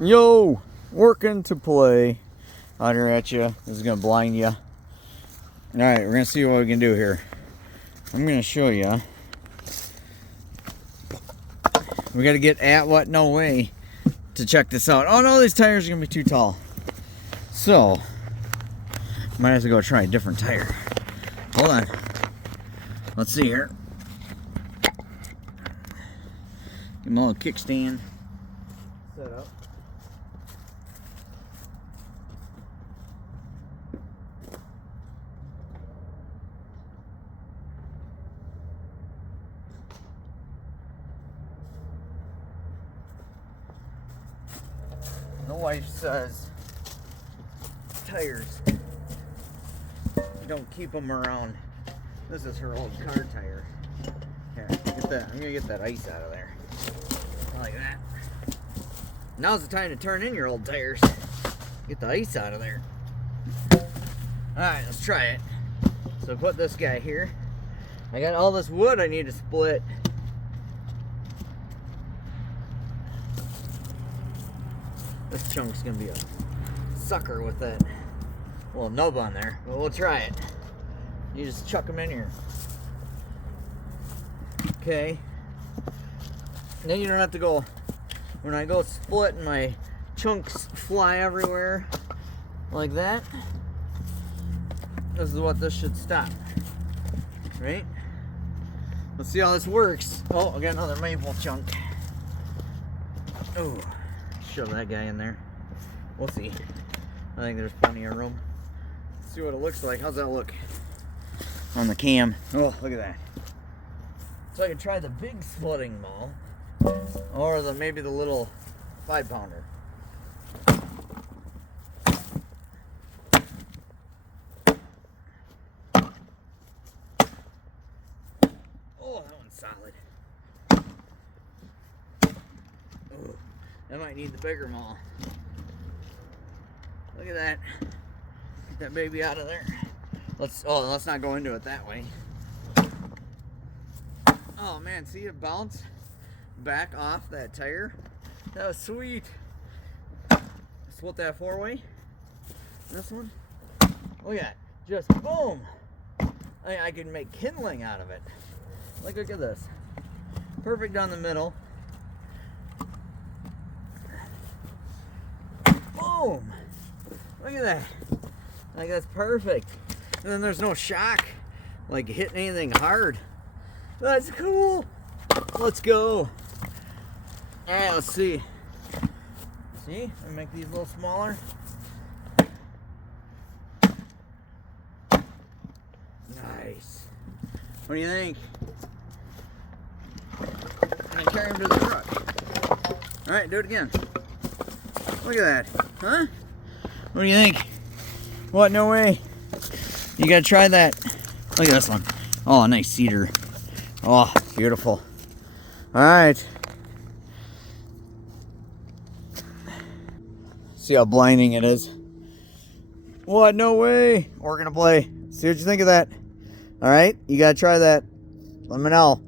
Yo, working to play out here at you. This is gonna blind you. All right, we're gonna see what we can do here. I'm gonna show you. We gotta get at what? No way to check this out. Oh no, these tires are gonna be too tall. So, might have to go try a different tire. Hold on. Let's see here. Give him a little kickstand. Set up. The wife says tires, you don't keep them around. This is her old car tire. Here, get that. I'm gonna get that ice out of there. Like that. Now's the time to turn in your old tires. Get the ice out of there. Alright, let's try it. So put this guy here. I got all this wood I need to split. This chunk's gonna be a sucker with that little nub on there, but we'll try it. You just chuck them in here. Okay. And then you don't have to go, when I go split and my chunks fly everywhere like that, this is what this should stop. Right? Let's see how this works. Oh, I got another maple chunk. Oh. Shove that guy in there. We'll see. I think there's plenty of room. Let's see what it looks like. How's that look on the cam? Oh, look at that. So I could try the big splitting maul, or maybe the little 5-pounder. Oh, that one's solid. Oh. I might need the bigger maul. Look at that. Get that baby out of there. Let's not go into it that way. Oh man, see it bounce back off that tire? That was sweet. Split that 4-way. This one. Look at that. Just boom. I can make kindling out of it. Look at this. Perfect down the middle. Boom! Look at that. Like, that's perfect. And then there's no shock, like hitting anything hard. That's cool. Let's go. Alright, let's see. See? I make these a little smaller. Nice. What do you think? I'm gonna carry him to the truck. Alright, do it again. Look at that. Huh? What do you think? What? No way. You gotta try that. Look at this one. Oh, nice cedar. Oh, beautiful. Alright. See how blinding it is. What? No way. We're gonna play. See what you think of that. Alright? You gotta try that. Let me know.